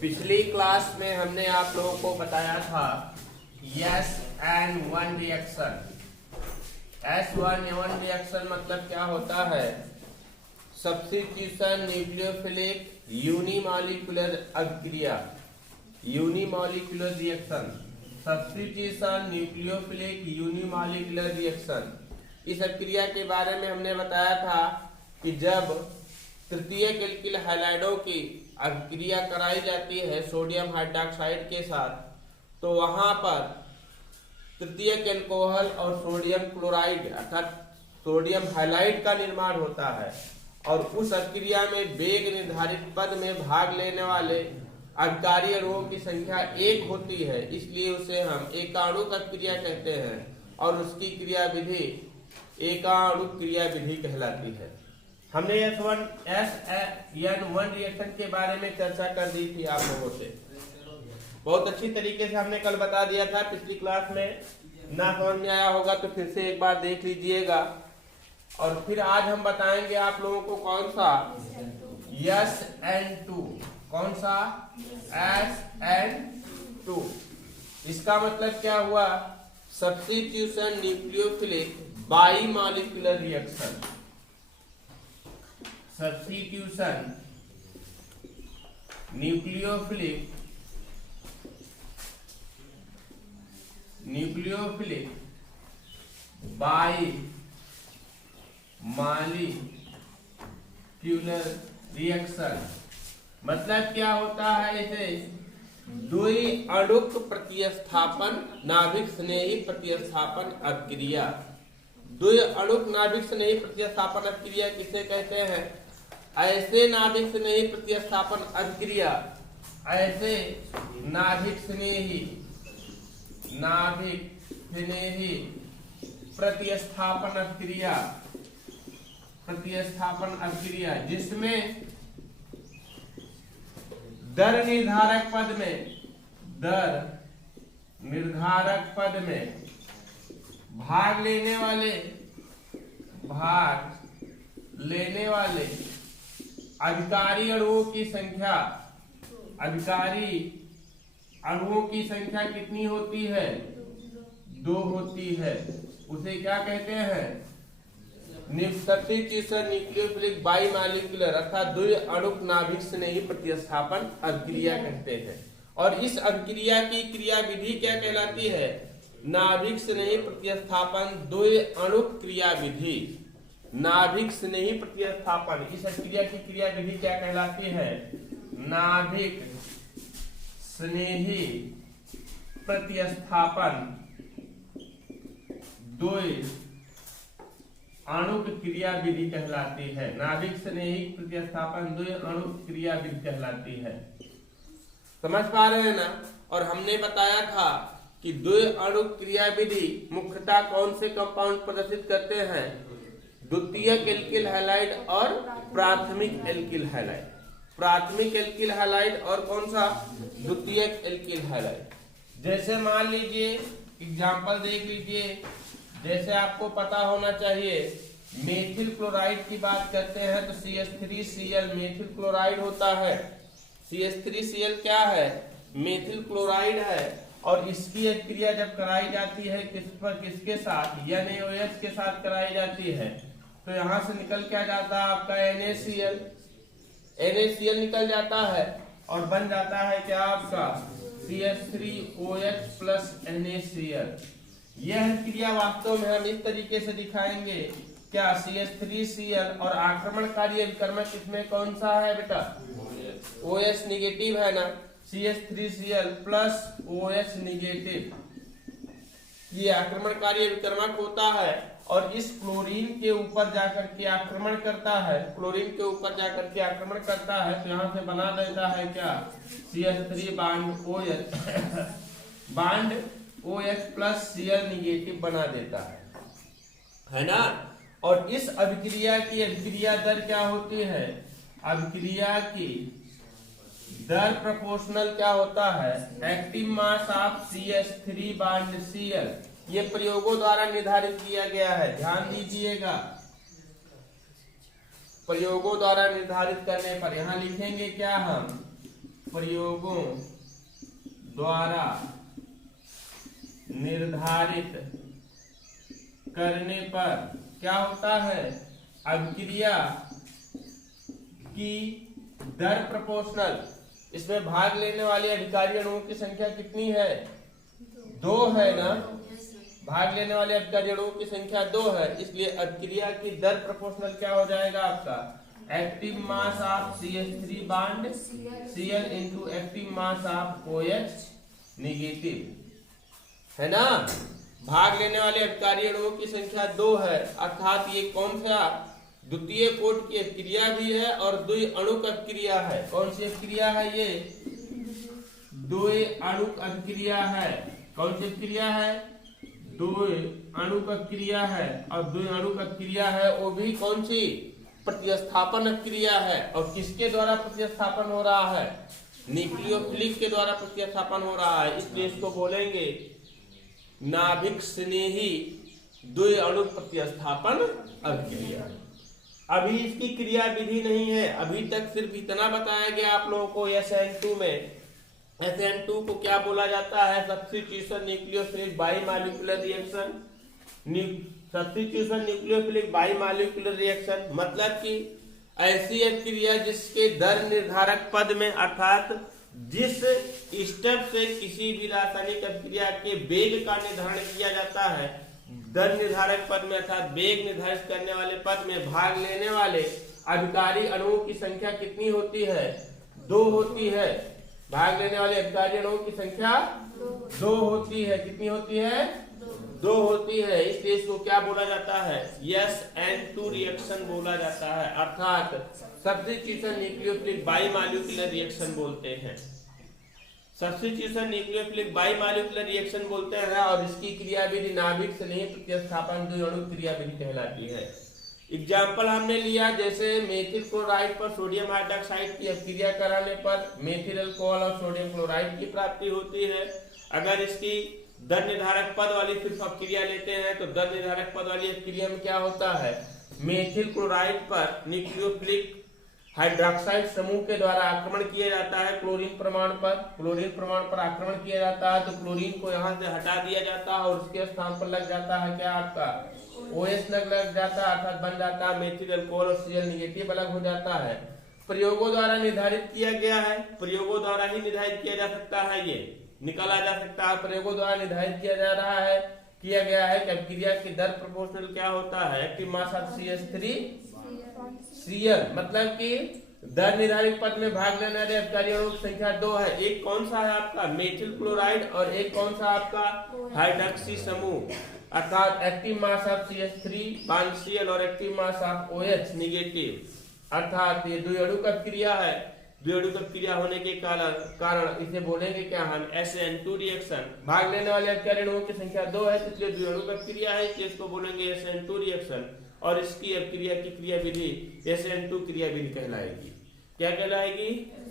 पिछली क्लास में हमने आप लोगों को बताया था SN1 रिएक्शन। S1 रिएक्शन मतलब क्या होता है? सब्स्टिट्यूशन न्यूक्लियोफिलिक यूनिमॉलिक्यूलर अभिक्रिया, unimolecular reaction, substitution nucleophilic unimolecular reaction. इस अभिक्रिया के बारे में हमने बताया था कि जब तृतीयक एल्किल हैलाइडों की अभिक्रिया कराई जाती है सोडियम हाइड्रॉक्साइड के साथ, तो वहां पर तृतीयक एल्कोहल और सोडियम क्लोराइड अर्थात सोडियम हैलाइड का निर्माण होता है और उस अभिक्रिया में वेग निर्धारित पद में भाग लेने वाले अभिकारी अणुओं की संख्या 1 होती है, इसलिए उसे हम एकाणुक अभिक्रिया कहते हैं और उसकी क्रिया विधि एकाणुक क्रिया विधि कहलाती है। हमने SN1 रिएक्शन के बारे में चर्चा कर दी थी आप लोगों से, बहुत अच्छी तरीके से हमने कल बता दिया था। पिछली क्लास में ना समझ में आया होगा तो फिर से एक बार देख लीजिएगा। और फिर आज हम बताएंगे आप लोगों को कौन सा SN2, कौन सा SN2। इसका मतलब क्या हुआ? Substitution nucleophilic bimolecular reaction, substitution nucleophilic bimolecular reaction. मतलब क्या होता है? इसे द्विअणुक प्रतिस्थापन नाभिक स्नेही प्रतिस्थापन अभिक्रिया। द्विअणुक नाभिक स्नेही प्रतिस्थापन अभिक्रिया किसे कहते हैं? ऐसे नाभिक स्नेही प्रतिस्थापन अभिक्रिया, ऐसे नाभिक स्नेही प्रतिस्थापन अभिक्रिया जिसमें दर निर्धारक पद में भाग लेने वाले अभिकारी अणुओं की संख्या कितनी होती है? 2 होती है। उसे क्या कहते हैं? सब्स्टिट्यूशन न्यूक्लियोफिलिक बाइमॉलिक्यूलर अर्थात द्विअणुक नाभिक स्नेही प्रतिस्थापन अभिक्रिया कहते हैं। और इस अभिक्रिया की क्रिया विधि क्या कहलाती है? नाभिक स्नेही प्रतिस्थापन द्विअणुक क्रिया विधि। नाभिक स्नेही प्रतिस्थापन, इस अभिक्रिया की क्रिया विधि क्या कहलाती है? नाभिक स्नेही प्रतिस्थापन द्विअणुक क्रिया विधि कहलाती है। नाभिक स्नेही प्रतिस्थापन द्विअणुक क्रिया विधि कहलाती है। समझ पा रहे हैं ना? और हमने बताया था कि द्विअणुक क्रिया विधि मुख्यतः कौन से कंपाउंड प्रदर्शित करते हैं? द्वितीयक एल्किल हैलाइड और प्राथमिक एल्किल हैलाइड। प्राथमिक एल्किल हैलाइड और कौन सा? द्वितीयक एल्किल हैलाइड। जैसे मान लीजिए एग्जांपल देख लीजिए, जैसे आपको पता होना चाहिए मेथिल क्लोराइड की बात करते हैं तो CH3Cl मेथिल क्लोराइड होता है। CH3Cl क्या है? मेथिल क्लोराइड है। और इसकी अभिक्रिया जब कराई जाती है किसके साथ? NaOH के साथ कराई जाती है, तो यहां से निकल क्या जाता है? आपका NaCl निकल जाता है और बन जाता है क्या आपका? CH3OH plus NaCl। यह क्रिया वास्तव में हम इस तरीके से दिखाएंगे। क्या? CH3Cl और आक्रमणकारी अभिकर्मक इसमें कौन सा है बेटा? OH निगेटिव है ना? CH3Cl प्लस OH निगेटिव, ये आक्रमणकारी अभिकर्मक होता है और इस क्लोरीन के ऊपर जाकर के आक्रमण करता है। क्लोरीन के ऊपर जाकर के आक्रमण करता है तो यहां से बना देता है क्या? CH3 bond OH plus Cl negative बना देता है ना? और इस अभिक्रिया की अभिक्रिया दर क्या होती है? अभिक्रिया की दर प्रोपोर्शनल क्या होता है? Active mass of CH3 bond Cl। ये प्रयोगों द्वारा निर्धारित किया गया है, ध्यान दीजिएगा। प्रयोगों द्वारा निर्धारित करने पर यहाँ लिखेंगे क्या हम? प्रयोगों द्वारा निर्धारित करने पर क्या होता है, अभिक्रिया की दर प्रोपोर्शनल, इसमें भाग लेने वाले अधिकारी अणुओं की संख्या कितनी है, 2 है ना, भाग लेने वाले अधिकारी अणुओं की संख्या 2 है, इसलिए अभिक्रिया की दर प्रोपोर्शनल क्या हो जाएगा आपका, active mass of CH3 bond Cl into active mass of OH negative, है ना। भाग लेने वाले अभिकारी अणुओं की संख्या 2 है, अर्थात ये कौन सा द्वितीय कोट की अभिक्रिया भी है और द्वि अणुक अभिक्रिया है। कौन सी अभिक्रिया है, ये द्वि अणुक अभिक्रिया है। कौन सी अभिक्रिया है, द्वि अणुक अभिक्रिया है, और द्वि अणुक अभिक्रिया है वो भी कौन सी, प्रतिस्थापन अभिक्रिया है। और किसके द्वारा प्रतिस्थापन हो रहा है, न्यूक्लियोफिलिक के द्वारा प्रतिस्थापन हो रहा है, इसलिए इसको बोलेंगे नाभिक स्नेही द्वि अणुक प्रतिस्थापन अभिक्रिया। अभी इसकी क्रिया विधि नहीं है, अभी तक सिर्फ इतना बताया गया आप लोगों को। SN2 में SN2 को क्या बोला जाता है, substitution nucleophilic bimolecular reaction. Substitution nucleophilic bimolecular reaction मतलब कि ऐसी अभिक्रिया जिसके दर निर्धारक पद में, अर्थात जिस स्टेप से किसी भी रासायनिक अभिक्रिया के वेग का निर्धारण किया जाता है, दर निर्धारक पद में अर्थात वेग निर्धारित करने वाले पद में भाग लेने वाले अधिकारी अणुओं की संख्या कितनी होती है, 2 होती है। भाग लेने वाले अधिकारी अणुओं की संख्या 2 होती है। कितनी होती है, 2 होती है, इसलिए इसको क्या बोला जाता है, SN2 रिएक्शन बोला जाता है, अर्थात सब्स्टिट्यूशन न्यूक्लियोफिलिक बाइमॉलिक्यूलर रिएक्शन बोलते हैं। सब्स्टिट्यूशन न्यूक्लियोफिलिक बाइमॉलिक्यूलर रिएक्शन बोलते हैं, और इसकी क्रिया विधि नाभिक स्नेही प्रतिस्थापन द्वि अणु क्रिया विधि कहलाती है। एग्जाम्पल हमने लिया, जैसे मेथिल क्लोराइड पर सोडियम हाइड्रोक्साइड की अभिक्रिया कराने पर मेथिल अल्कोहल और सोडियम क्लोराइड की प्राप्ति होती है। अगर इसकी दर निर्धारक पद वाली सिर्फ अभिक्रिया लेते हैं तो दर निर्धारक पद वाली अभिक्रिया में क्या होता है, मेथिल क्लोराइड पर न्यूक्लियोफिलिक हाइड्रोक्साइड समूह के द्वारा आक्रमण किया जाता है क्लोरीन प्रमाण पर। क्लोरीन प्रमाण पर आक्रमण किया जाता है तो क्लोरीन को यहाँ से हटा दिया जाता है और उसके स्थान पर लग जाता है क्या, आपका OH लग जाता है, अर्थात बन जाता है मेथिल अल्कोहल और Cl निगेटिव अलग हो जाता है। प्रयोगों द्वारा निर्धारित किया गया है, प्रयोगों द्वारा ही निर्धारित किया जा सकता है, ये निकाला जा सकता है, प्रयोगों द्वारा निर्धारित किया जा रहा है, किया गया है कि अभिक्रिया की दर प्रोपोर्शनल क्या होता है, active mass of CH3 Cl, मतलब कि दर निर्धारित पद में भाग लेने वाले अभिकारी अणुओं की संख्या 2 है। एक कौन सा है आपका मेथिल क्लोराइड और एक कौन सा आपका हाइड्रोक्सी समूह, अर्थात active mass of CH3 bond Cl और active mass of OH negative, अर्थात ये द्वि अणुक अभिक्रिया है। द्वि अणुक अभिक्रिया होने के कारण इसे बोलेंगे क्या हम, SN2 रिएक्शन। भाग लेने वाले अभिकारी अणुओं की संख्या 2 है, इसलिए द्वि अणुक अभिक्रिया है, इसलिए इसको बोलेंगे SN2 रिएक्शन। और इसकी अभिक्रिया की क्रिया विधि SN2 क्रिया विधि कहलाएगी। क्या कहलाएगी,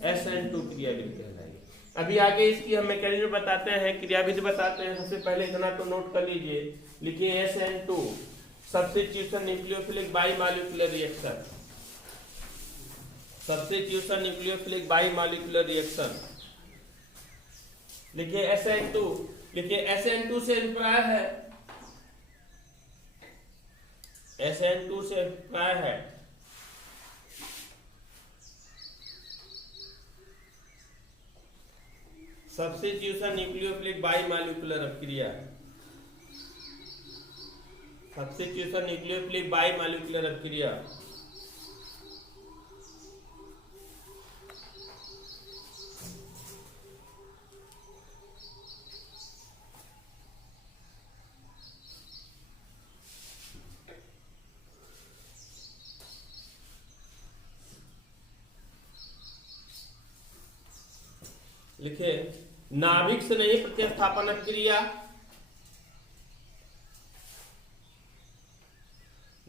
SN2 क्रिया विधि कहलाएगी। अभी आगे इसकी हम मैकेनिज्म बताते हैं, क्रिया विधि बताते हैं। सबसे पहले इतना तो नोट कर लीजिए, लिखिए SN2 substitution nucleophilic bimolecular reaction, substitution nucleophilic bimolecular reaction. लिखिए SN2, लिखिए SN2 से अभिप्राय है, SN2 से अभिप्राय है सब्स्टिट्यूशन न्यूक्लियोफिलिक बाइमॉलिक्यूलर अभिक्रिया, सब्स्टिट्यूशन न्यूक्लियोफिलिक बाइमॉलिक्यूलर अभिक्रिया। लिखे नाभिक स्नेही प्रतिस्थापन अभिक्रिया,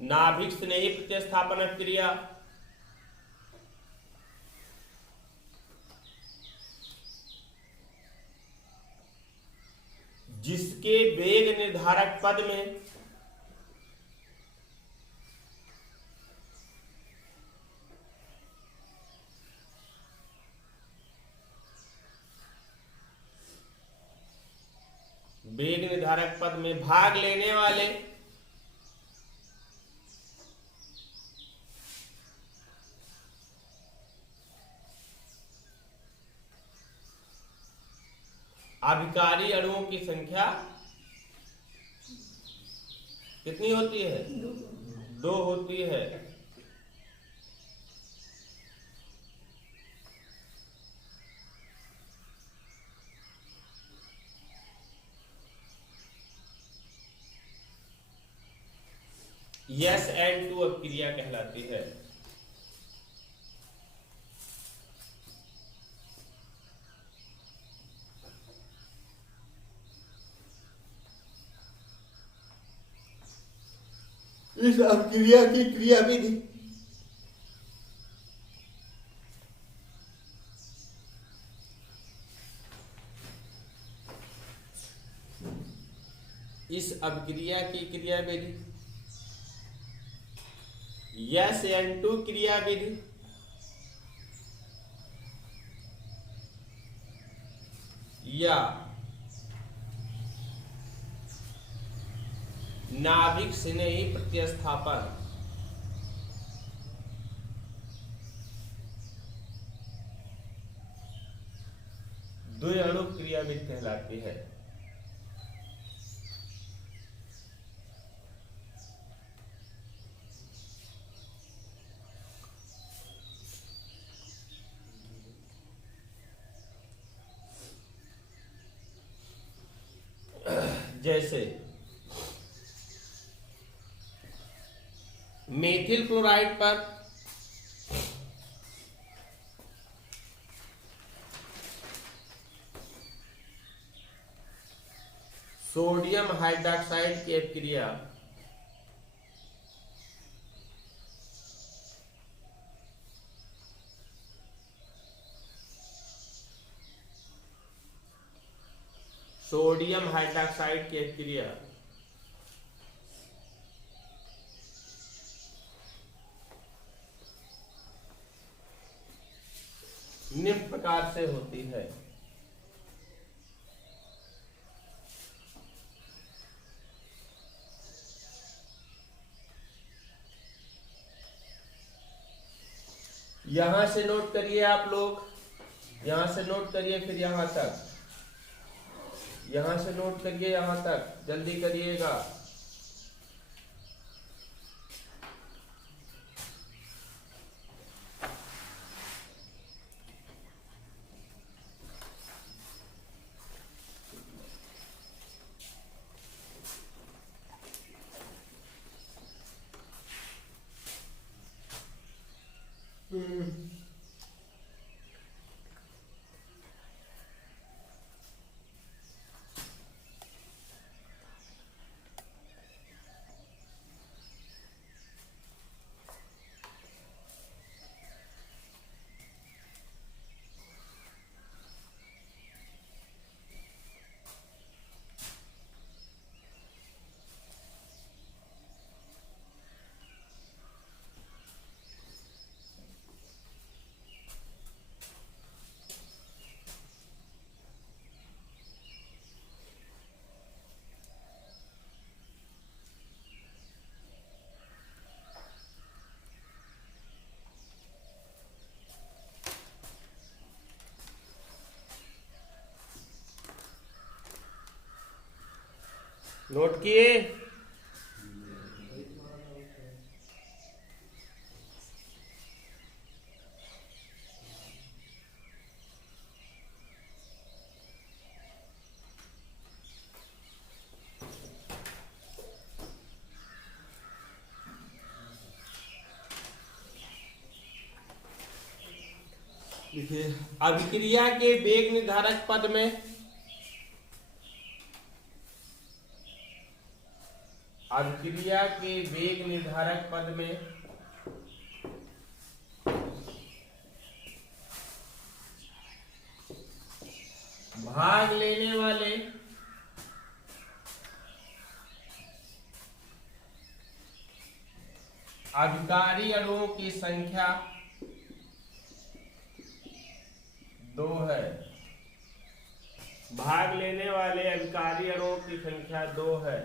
नाभिक स्नेही प्रतिस्थापन अभिक्रिया जिसके वेग निर्धारक पद में वेग निर्धारक पद में भाग लेने वाले अभिकारी अणुओं की संख्या कितनी होती है? 2 होती है। SN2 अपक्रिया कहलाती है। इस अपक्रिया की क्रियाविधि SN2 क्रियाविधि या नाभिक स्नेही प्रतिस्थापन द्विअणु क्रियाविधि कहलाती है। जैसे मेथिल क्लोराइड पर सोडियम हाइड्रॉक्साइड की अपक्रिया निम्न प्रकार से होती है। यहां से नोट करिए आप लोग, यहां से नोट करिए, फिर यहां तक, यहां से नोट करिए यहां तक, जल्दी करिएगा। नोट किए? अभिक्रिया के वेग निर्धारक पद में अभिक्रिया के वेग निर्धारक पद में भाग लेने वाले अभिकारी अणुओं की संख्या 2 है। भाग लेने वाले अभिकारी अणुओं की संख्या 2 है।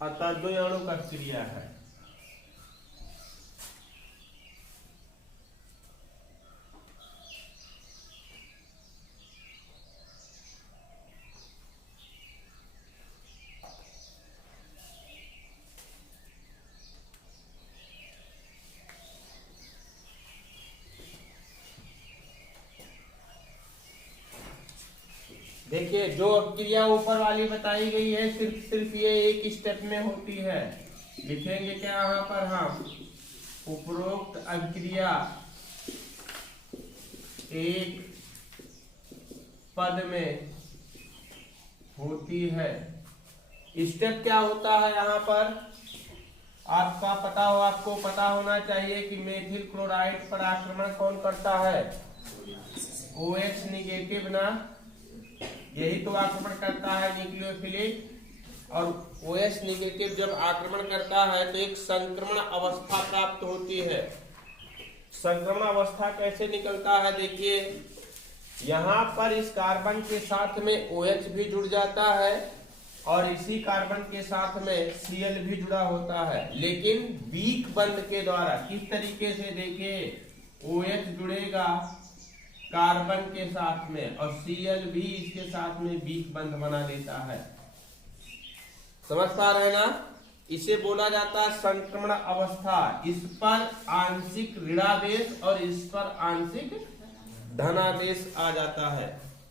अतः द्वि अणु का क्रिया है। देखिए जो क्रिया ऊपर वाली बताई गई है सिर्फ ये एक स्टेप में होती है। लिखेंगे क्या यहाँ पर हम, उपरोक्त अभिक्रिया एक पद में होती है। स्टेप क्या होता है यहाँ पर आपका पता हो, आपको पता होना चाहिए कि मेथिल क्लोराइड पर आक्रमण कौन करता है, OH निगेटिव ना, यही तो आक्रमण करता है न्यूक्लियोफिलिक। और OH निगेटिव जब आक्रमण करता है तो एक संक्रमण अवस्था प्राप्त होती है। संक्रमण अवस्था कैसे निकलता है, देखिए यहाँ पर इस कार्बन के साथ में OH भी जुड़ जाता है और इसी कार्बन के साथ में Cl भी जुड़ा होता है, लेकिन वीक बंध के द्वारा। किस तरीके से, देखिए OH जुड़ेगा कार्बन के साथ में और Cl भी इसके साथ में वीक बंध बना देता है। समझ पा रहे हैं ना, इसे बोला जाता है संक्रमण अवस्था। इस पर आंशिक ऋणावेश और इस पर आंशिक धनावेश आ जाता है।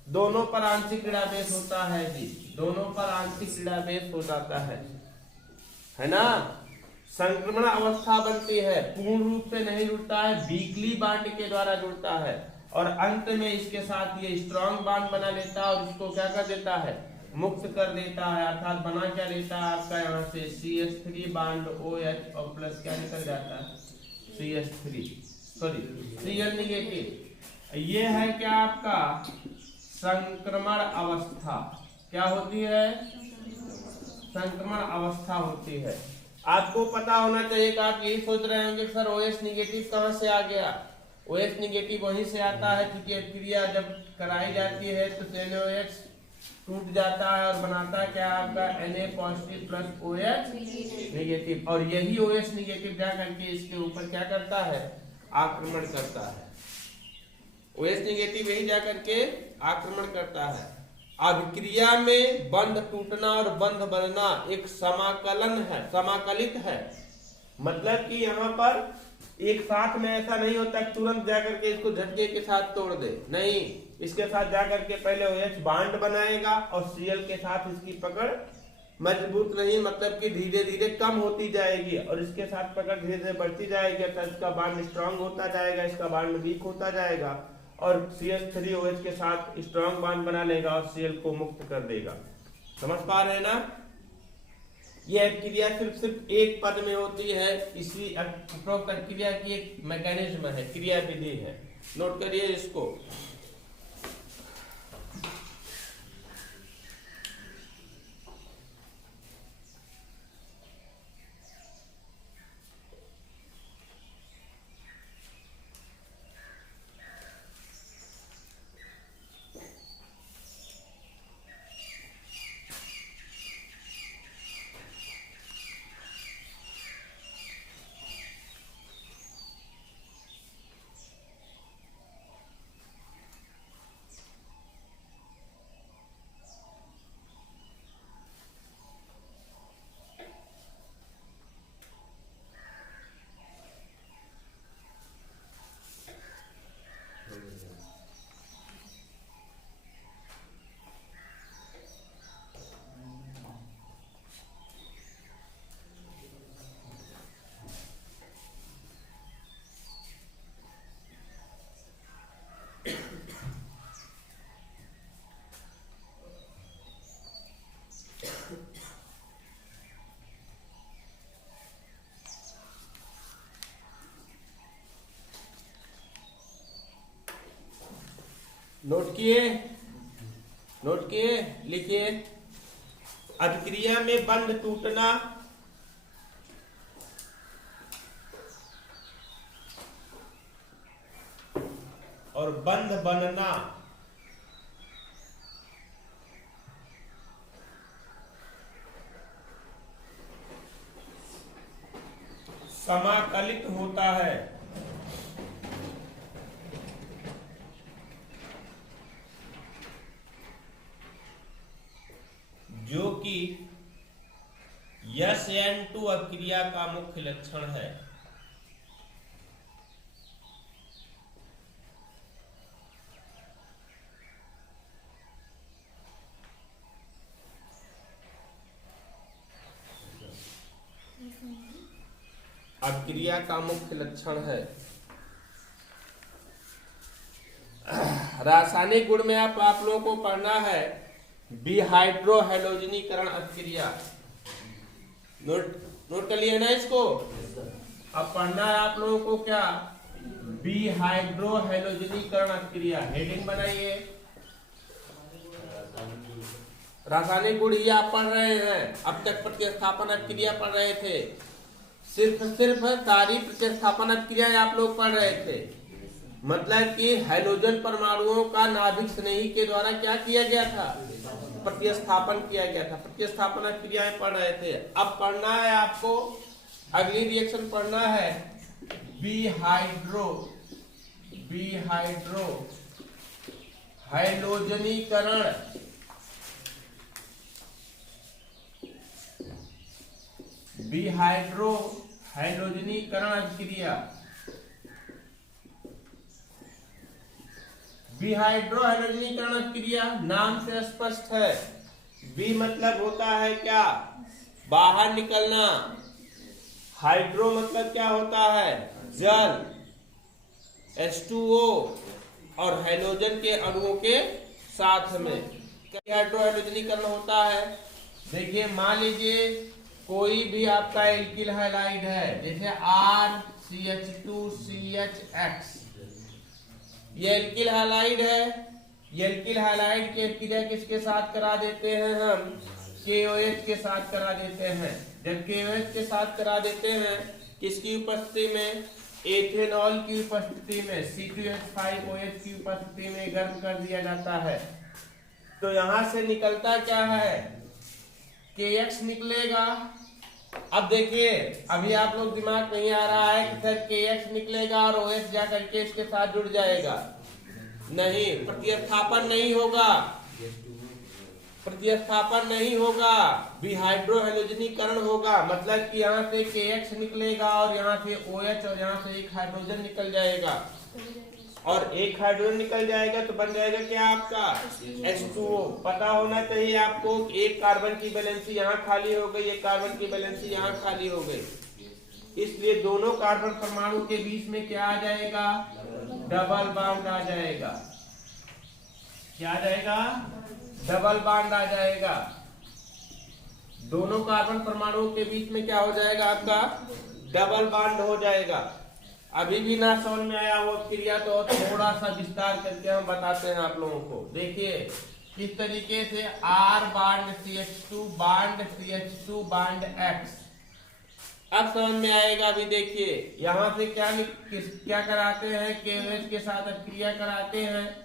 दोनों पर आंशिक ऋणावेश होता है जी, दोनों पर आंशिक ऋणावेश हो जाता है ना। संक्रमण अवस्था बनती है, पूर्ण रूप से नहीं जुड़ता है, वीकली बॉन्ड के द्वारा जुड़ता है और अंत में इसके साथ ये स्ट्रॉन्ग बॉन्ड बना लेता है और इसको क्या कर देता है, मुक्त कर देता है। अर्थात बना क्या लेता है आपका यहाँ से CH3 बॉन्ड OH और प्लस क्या निकल जाता है CH3, सॉरी Cl निगेटिव। ये है क्या आपका संक्रमण अवस्था। क्या होती है, संक्रमण अवस्था होती है। आपको पता होना चाहिए कि आप यही सोच रहे होंगे सर OH निगेटिव कहाँ से आ गया। OH निगेटिव वहीं से आता है क्योंकि क्रिया जब कराई जाती है तो NaOH टूट जाता है और बनाता है क्या आपका Na positive plus OH negative. और यही OH निगेटिव जा करके इसके ऊपर क्या करता है, आक्रमण करता है। OH निगेटिव यही जा करके आक्रमण करता है। अभिक्रिया में बंध टूटना और बंध बनना एक समाकलन है, समाकलित है। मतलब कि यहाँ पर एक साथ में ऐसा नहीं होता तुरंत जाकर के इसको झटके के साथ तोड़ दे, नहीं, इसके साथ जाकर के पहले OH बॉन्ड बनाएगा और Cl के साथ इसकी पकड़ मजबूत नहीं, मतलब कि धीरे धीरे कम होती जाएगी और इसके साथ पकड़ धीरे धीरे बढ़ती जाएगी। अर्थात इसका बॉन्ड स्ट्रांग होता जाएगा, इसका बॉन्ड वीक होता जाएगा और CH3OH के साथ स्ट्रांग बॉन्ड बना लेगा और Cl को मुक्त कर देगा। समझ पा रहे हैं ना। यह क्रिया सिर्फ एक पद में होती है। इसी उपरोक्त क्रिया की एक मैकेनिज्म है, क्रिया विधि है, नोट करिए इसको। नोट किए। नोट किए, लिखिए। अभिक्रिया में बंध टूटना और बंध बनना समाकलित होता है। जो कि SN2 अभिक्रिया का मुख्य लक्षण है। अभिक्रिया का मुख्य लक्षण है। रासायनिक गुण में आप लोगों को पढ़ना है डिहाइड्रोहैलोजनीकरण अभिक्रिया। नोट कर लिया ना इसको। अब पढ़ना है आप लोगों को क्या, डिहाइड्रोहैलोजनीकरण अभिक्रिया। हेडिंग बनाइए, रासायनिक गुण ही आप पढ़ रहे हैं। अब तक प्रतिस्थापन अभिक्रिया पढ़ रहे थे, सिर्फ सारी प्रतिस्थापन अभिक्रियाएं आप लोग पढ़ रहे थे। मतलब कि हैलोजन परमाणुओं का नाभिक स्नेही के द्वारा क्या किया गया था, प्रतिस्थापन किया गया था। प्रतिस्थापन अभिक्रियाएं पढ़ रहे थे। अब पढ़ना है आपको, अगली रिएक्शन पढ़ना है बिहाइड्रो हैलोजनीकरण। बिहाइड्रो हैलोजनीकरण अभिक्रिया। बिहाइड्रो हैलोजनीकरण अभिक्रिया नाम से स्पष्ट है। बी मतलब होता है क्या, बाहर निकलना। हाइड्रो मतलब क्या होता है, जल, H2O और हैलोजन के अणुओं के साथ में हाइड्रो हैलोजनीकरण होता है। देखिए, मान लीजिए कोई भी आपका एल्किल हैलाइड है, जैसे RCH2CHX, ये एल्किल हैलाइड है। ये एल्किल हैलाइड की अभिक्रिया किसके साथ करा देते हैं हम, KOH के साथ करा देते हैं। जब KOH के साथ करा देते हैं, किसकी उपस्थिति में, एथेनॉल की उपस्थिति में, C2H5OH की उपस्थिति में गर्म कर दिया जाता है। तो यहां से निकलता क्या है, KX निकलेगा। अब देखिए, अभी आप लोग दिमाग नहीं आ रहा है कि सर KX निकलेगा और OH जा करके इसके साथ जुड़ जाएगा। नहीं, प्रतिस्थापन नहीं होगा, प्रतिस्थापन नहीं होगा, बिहाइड्रो हैलोजनीकरण होगा। मतलब कि यहाँ से KX निकलेगा और यहाँ से OH और यहाँ से एक हाइड्रोजन निकल जाएगा, और एक हाइड्रोजन निकल जाएगा तो बन जाएगा क्या आपका H2O। पता होना चाहिए आपको, एक कार्बन की वैलेंसी यहाँ खाली हो गई, एक कार्बन की वैलेंसी यहाँ खाली हो गई, इसलिए दोनों कार्बन परमाणु के बीच में क्या आ जाएगा, डबल बॉन्ड आ जाएगा। क्या आ जाएगा, डबल बॉन्ड आ जाएगा। दोनों कार्बन परमाणुओं के बीच में क्या हो जाएगा, आपका डबल बॉन्ड हो जाएगा। अभी भी ना समझ में आया वो क्रिया तो थोड़ा सा विस्तार करके हम बताते हैं आप लोगों को। देखिए किस तरीके से R bond CH2 bond CH2 bond X, अब समझ में आएगा। अभी देखिए यहाँ से क्या कराते हैं, KOH के साथ अभिक्रिया कराते हैं,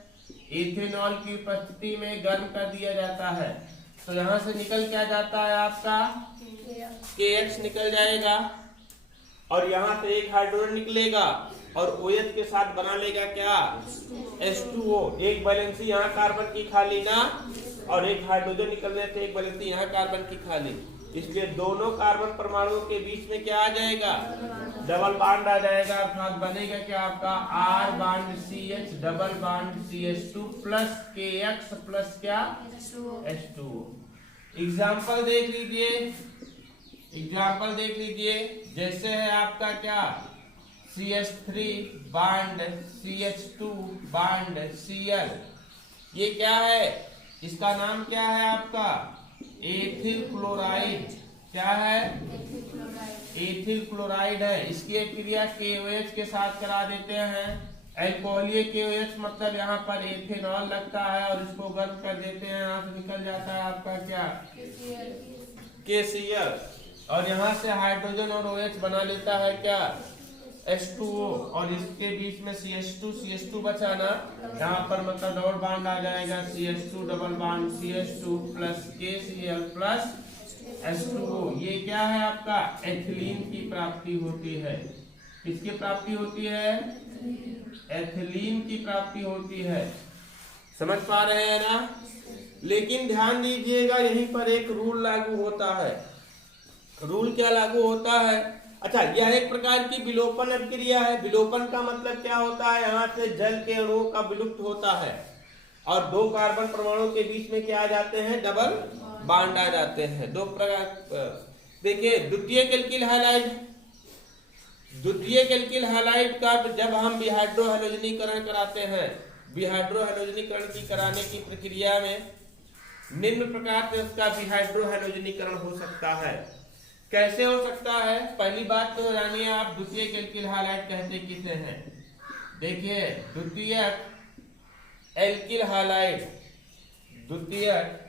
इथेनॉल की उपस्थिति में गर्म कर दिया जाता है। तो यहाँ से निकल क्या जाता है, आपका KX निकल जाएगा, और यहाँ से एक हाइड्रोजन निकलेगा और OH के साथ बना लेगा क्या, H2O। एक वैलेंसी यहाँ कार्बन की खाली ना, और एक हाइड्रोजन निकलने से एक वैलेंसी यहाँ कार्बन की खाली, इसलिए दोनों कार्बन परमाणुओं के बीच में क्या आ जाएगा, डबल बॉन्ड आ जाएगा। अर्थात बनेगा क्या आपका R bond CH double bond CH2 plus KX plus क्या H2O। एग्जाम्पल देख लीजिए, एग्जाम्पल देख लीजिए, जैसे है आपका क्या CH3 bond CH2 bond Cl, ये क्या है, इसका नाम क्या है आपका एथिल क्लोराइड। क्या है, एथिल क्लोराइड है। इसकी क्रिया KOH के साथ करा देते हैं, एल्कोहलीय KOH मतलब यहाँ पर एथेनॉल लगता है और इसको गर्म कर देते हैं, यहाँ से निकल जाता है आपका क्या KCl, और यहाँ से हाइड्रोजन और OH बना लेता है क्या H2O, और इसके बीच में CH2 बचा ना, यहाँ पर मतलब डबल बॉन्ड आ जाएगा, CH2 double bond CH2 plus KCl plus H2O। ये क्या है आपका एथिलीन की प्राप्ति होती है। किसकी प्राप्ति होती है? एथिलीन की प्राप्ति होती है। समझ पा रहे हैं ना? लेकिन ध्यान दीजिएगा यहीं पर एक रूल लागू होता है। रूल क्या लागू होता है? अच्छा, यह एक प्रकार की विलोपन अभिक्रिया है। विलोपन का मतलब क्या होता है? यहाँ से जल के अणुओं का विलुप्त होता है और दो कार्बन परमाणु के बीच में क्या आ जाते हैं? डबल बॉन्ड आ जाते हैं। दो प्रकार देखिए, द्वितीयक एल्किल हैलाइड का जब हम विहाइड्रोहैलोजनीकरण कराते हैं, विहाइड्रोहैलोजनीकरण की कराने की प्रक्रिया में निम्न प्रकार से उसका विहाइड्रोहैलोजनीकरण हो सकता है। कैसे हो सकता है? पहली बात तो जानिए आप, द्वितीयक एल्किल हैलाइड कहते किसे हैं? देखिए, द्वितीयक एल्किल हैलाइड, द्वितीयक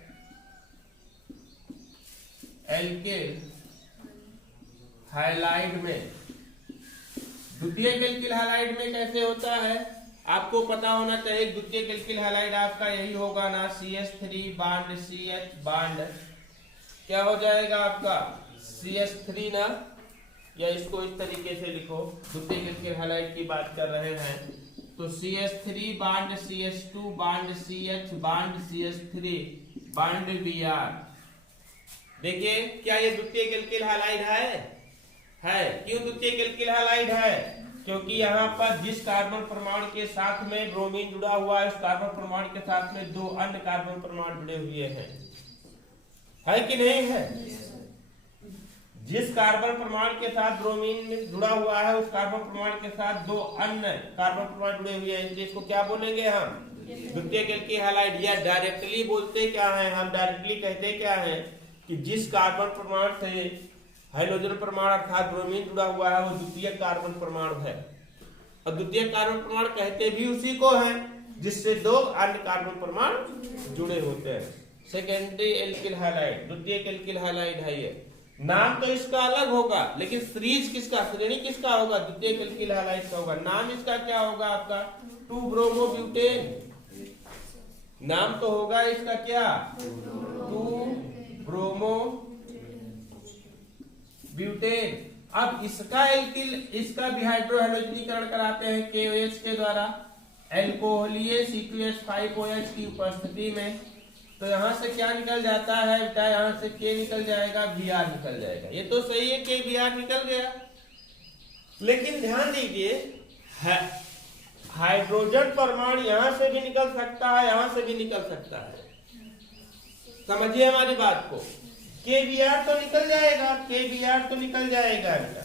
एल्किल हैलाइड में, द्वितीयक एल्किल हैलाइड में कैसे होता है आपको पता होना चाहिए। द्वितीयक एल्किल हैलाइड आपका यही होगा ना, CH3 बॉन्ड CH बॉन्ड क्या हो जाएगा आपका CH3 ना, या इसको इस तरीके से लिखो, द्वितीयक एल्किल हैलाइड की बात कर रहे हैं तो CH3 bond CH2 bond CH bond CH3 bond Br। देखिए, क्या ये द्वितीयक एल्किल हैलाइड है? क्यों द्वितीयक एल्किल हैलाइड है? क्योंकि यहाँ पर जिस कार्बन परमाणु के साथ में ब्रोमीन जुड़ा हुआ है, उस कार्बन परमाणु के साथ में दो अन्य कार्बन परमाणु जुड़े हुए हैं, है कि नहीं है? जिस कार्बन परमाणु के साथ ब्रोमीन जुड़ा हुआ है, उस कार्बन परमाणु के साथ दो अन्य कार्बन परमाणु जुड़े हुए हैं, इसको क्या बोलेंगे हम? द्वितीयक एल्किल हैलाइड। या डायरेक्टली बोलते क्या है हम? डायरेक्टली कहते क्या है कि जिस कार्बन परमाणु से हाइड्रोजन परमाणु अर्थात ब्रोमीन जुड़ा हुआ है, वो द्वितीयक कार्बन परमाणु है। और द्वितीयक कार्बन परमाणु कहते भी उसी को है जिससे दो अन्य कार्बन परमाणु जुड़े होते हैं। सेकेंडरी एल्किल हैलाइड, द्वितीयक एल्किल हैलाइड है ये। नाम तो इसका अलग होगा, लेकिन सीरीज किसका, श्रेणी किसका होगा? द्वितीयक एल्किल हैलाइड का होगा। नाम इसका क्या होगा आपका? 2-ब्रोमोब्यूटेन। नाम तो होगा इसका क्या? 2-ब्रोमोब्यूटेन। अब इसका एल्किल, इसका विहाइड्रोहैलोजनीकरण कराते हैं KOH के द्वारा एल्कोहलीय CH5OH की उपस्थिति में। तो यहाँ से क्या निकल जाता है बेटा? यहाँ से K निकल जाएगा, Br निकल जाएगा। ये तो सही है, K Br निकल गया। लेकिन ध्यान दीजिए, हाइड्रोजन परमाणु यहाँ से भी निकल सकता है, यहाँ से भी निकल सकता है। समझिए हमारी बात को। KBr तो निकल जाएगा, KBr तो निकल जाएगा बेटा,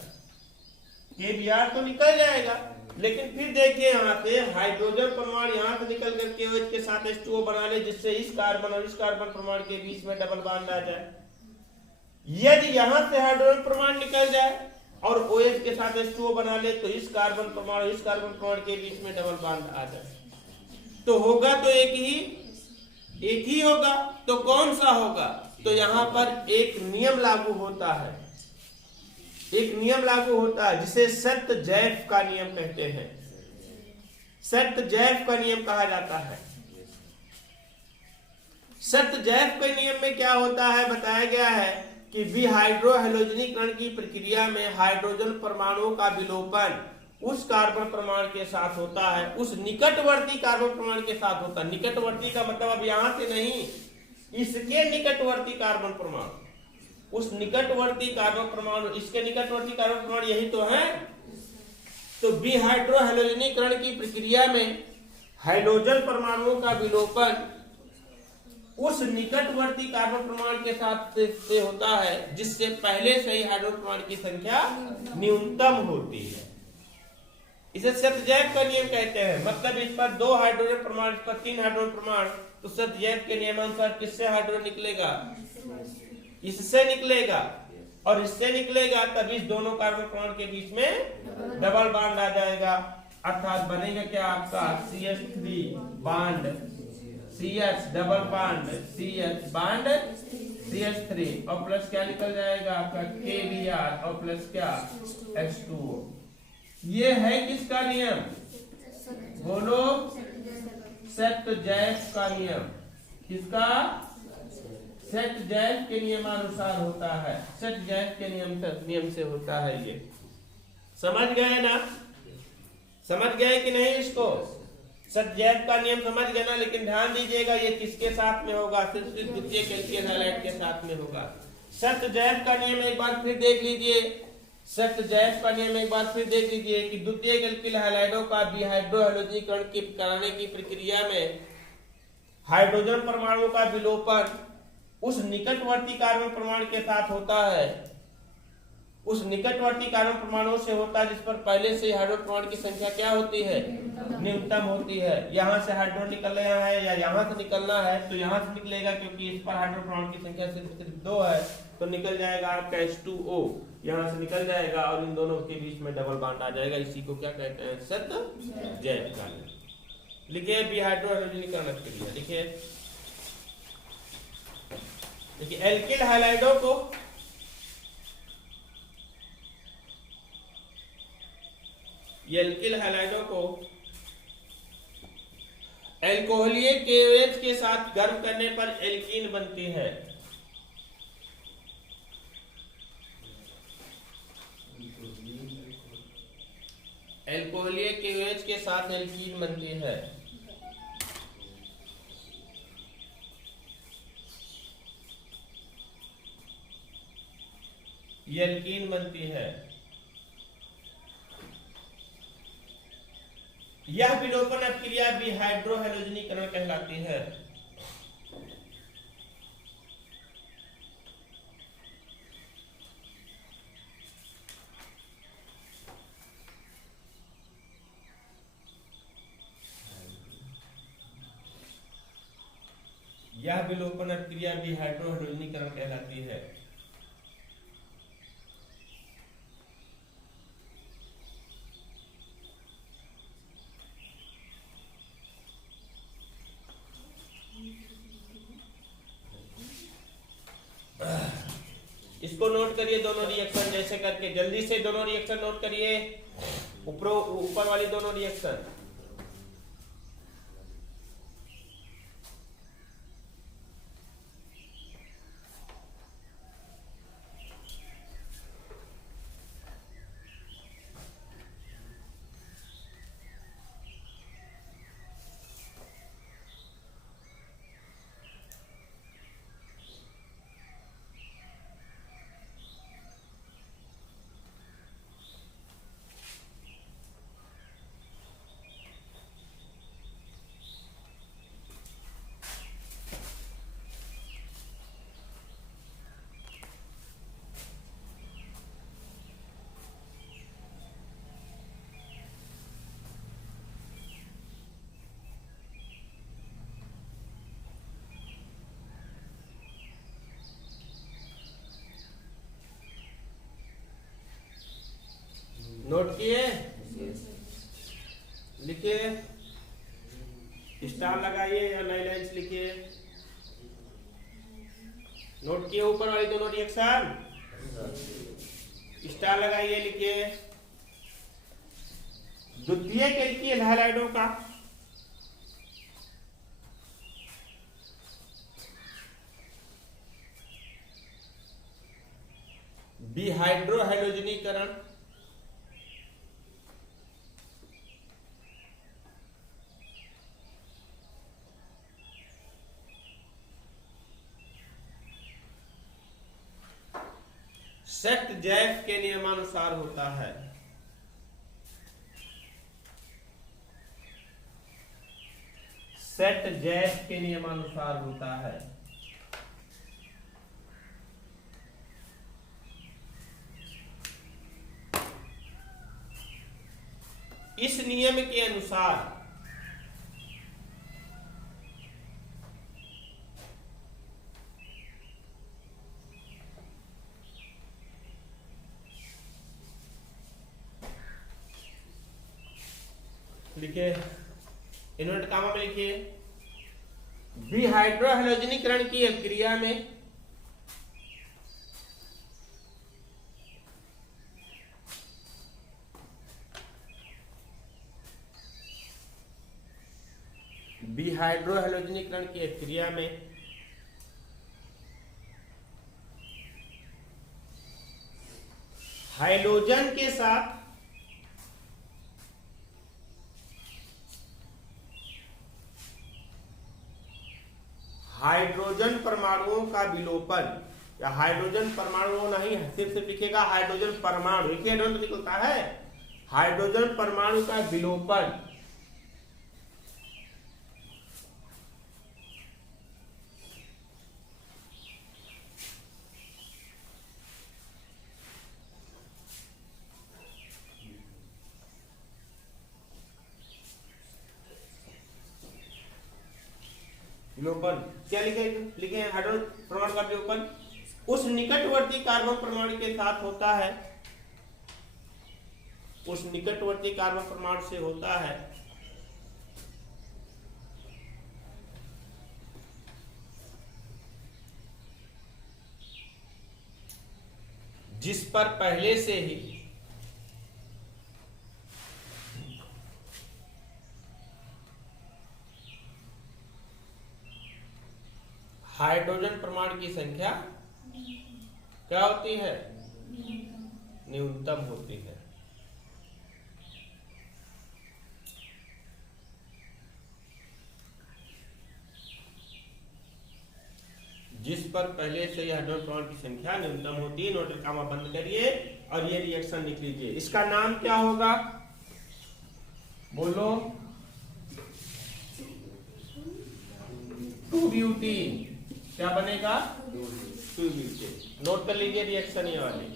KBr तो निकल जाएगा। लेकिन फिर देखिए, यहाँ से हाइड्रोजन परमाणु यहाँ से निकल कर KOH के साथ H2O बना ले, जिससे इस कार्बन और इस कार्बन परमाणु के बीच में डबल बॉन्ड आ जाए। यदि यहाँ से हाइड्रोजन परमाणु निकल जाए और OH के साथ H2O बना ले, तो इस कार्बन परमाणु इस कार्बन परमाणु के बीच में डबल बॉन्ड आ जाए, तो होगा तो एक ही होगा। तो कौन सा होगा? तो यहाँ पर एक नियम लागू होता है, एक नियम लागू होता है जिसे सत्त-जैफ का नियम कहते हैं। सत्त-जैफ का नियम कहा जाता है। सत्त-जैफ के नियम में क्या होता है? बताया गया है कि विहाइड्रोहैलोजनीकरण की प्रक्रिया में हाइड्रोजन परमाणुओं का विलोपन उस कार्बन परमाणु के साथ होता है, उस निकटवर्ती कार्बन परमाणु के साथ होता है। निकटवर्ती का मतलब अब यहां से नहीं, इसके निकटवर्ती कार्बन परमाणु, उस निकटवर्ती कार्बन परमाणु, इसके निकटवर्ती कार्बन परमाणु यही तो है। तो विहाइड्रोहैलोजनीकरण की प्रक्रिया में हाइड्रोजन परमाणुओं का विलोपन उस निकटवर्ती कार्बन परमाणु के साथ से होता है जिससे पहले से ही हाइड्रोजन परमाणु की संख्या न्यूनतम होती है। इसे सत्त-जैफ का नियम कहते हैं। मतलब इस पर 2 हाइड्रोजन परमाणु, इस पर 3 हाइड्रोजन परमाणु, तो सत्त-जैफ के नियमानुसार किससे हाइड्रोजन निकलेगा? इससे निकलेगा, और इससे निकलेगा, तब इस दोनों कार्बन परमाणु के बीच में डबल बॉन्ड आ जाएगा। अर्थात बनेगा क्या आपका CH3 bond CH double bond CH bond CH3 और प्लस क्या निकल जाएगा आपका KBr और प्लस क्या H2O। ये है किसका नियम? बोलो, सेट-जैफ का नियम। किसका? सेट-जैफ के नियमानुसार होता है, सेट-जैफ के नियम से होता है। ये समझ गए ना? समझ गए कि नहीं? इसको सेट-जैफ का नियम समझ गए ना? लेकिन ध्यान दीजिएगा ये किसके साथ में होगा? सिर्फ द्वितीयक एल्किल हैलाइड के साथ में होगा। सेट-जैफ का नियम एक बार फिर देख लीजिए, सेट-जैफ का नियम एक बार फिर देख लीजिए कि द्वितीयक एल्किल हैलाइडों का डिहाइड्रोहैलोजीकरण की कराने की प्रक्रिया में हाइड्रोजन परमाणु का विलोपन उस निकटवर्ती कार्बन परमाणु के साथ होता है, उस निकटवर्ती कार्बन परमाणु से होता है जिस पर पहले से हाइड्रोजन परमाणु की संख्या क्या होती है? न्यूनतम होती है। यहाँ से हाइड्रोजन निकलना है या यहाँ से निकलना है तो यहाँ से निकलेगा, क्योंकि इस पर हाइड्रोजन परमाणु की संख्या सिर्फ 2 है तो निकल जाएगा आपका H2O, यहाँ से निकल जाएगा और इन दोनों के बीच में डबल बॉन्ड आ जाएगा। इसी को क्या कहते हैं? सेट-जैफ का नियम। लिखिए डिहाइड्रोहैलोजीकरण क्रिया, लिखिए देखिए एल्किल हैलाइडों को एल्किल हैलाइडों को एल्कोहलीय KOH के साथ गर्म करने पर एल्कीन बनती है। एल्कोहलीय KOH के साथ एल्कीन बनती है। ये एल्कीन बनती है। यह विलोपन अपक्रिया डिहाइड्रोहैलोजनीकरण कहलाती है। यह विलोपन अपक्रिया डिहाइड्रोहैलोजनीकरण कहलाती है। इसको नोट करिए दोनों रिएक्शन जैसे करके, जल्दी से दोनों रिएक्शन नोट करिए, ऊपर वाली दोनों रिएक्शन। नोट किए? लिखिए, स्टार लगाइए या नई लाइन्स लिखिए। नोट किए ऊपर वाली दोनों रिएक्शन? स्टार लगाइए, लिखिए द्वितीयक एल्किल हैलाइडों का डिहाइड्रोहैलोजनीकरण सेट-जैफ के नियमानुसार होता है। सेट-जैफ के नियमानुसार होता है। इस नियम के अनुसार लिखिए इन्वर्ट कामा में लिखिए डिहाइड्रोहैलोजनीकरण की क्रिया में डिहाइड्रोहैलोजनीकरण की क्रिया में हाइड्रोजन के साथ हाइड्रोजन परमाणुओं का विलोपन, या हाइड्रोजन परमाणु नहीं सिर्फ लिखेगा हाइड्रोजन परमाणु, एक ही निकलता है, हाइड्रोजन परमाणु का विलोपन विलोपन क्या लिखे हाइड्रोजन परमाणु का विलोपन उस निकटवर्ती कार्बन परमाणु के साथ होता है, उस निकटवर्ती कार्बन परमाणु से होता है जिस पर पहले से ही हाइड्रोजन परमाणु की संख्या क्या होती है, न्यूनतम होती है। जिस पर पहले से ही हाइड्रोजन परमाणु की संख्या न्यूनतम होती है। नोट कामा बंद करिए और ये रिएक्शन लिख लीजिए। इसका नाम क्या होगा, बोलो, 2-ब्यूटीन। क्या बनेगा, 2-ब्यूटीन। नोट कर लीजिए रिएक्शन ये वाली।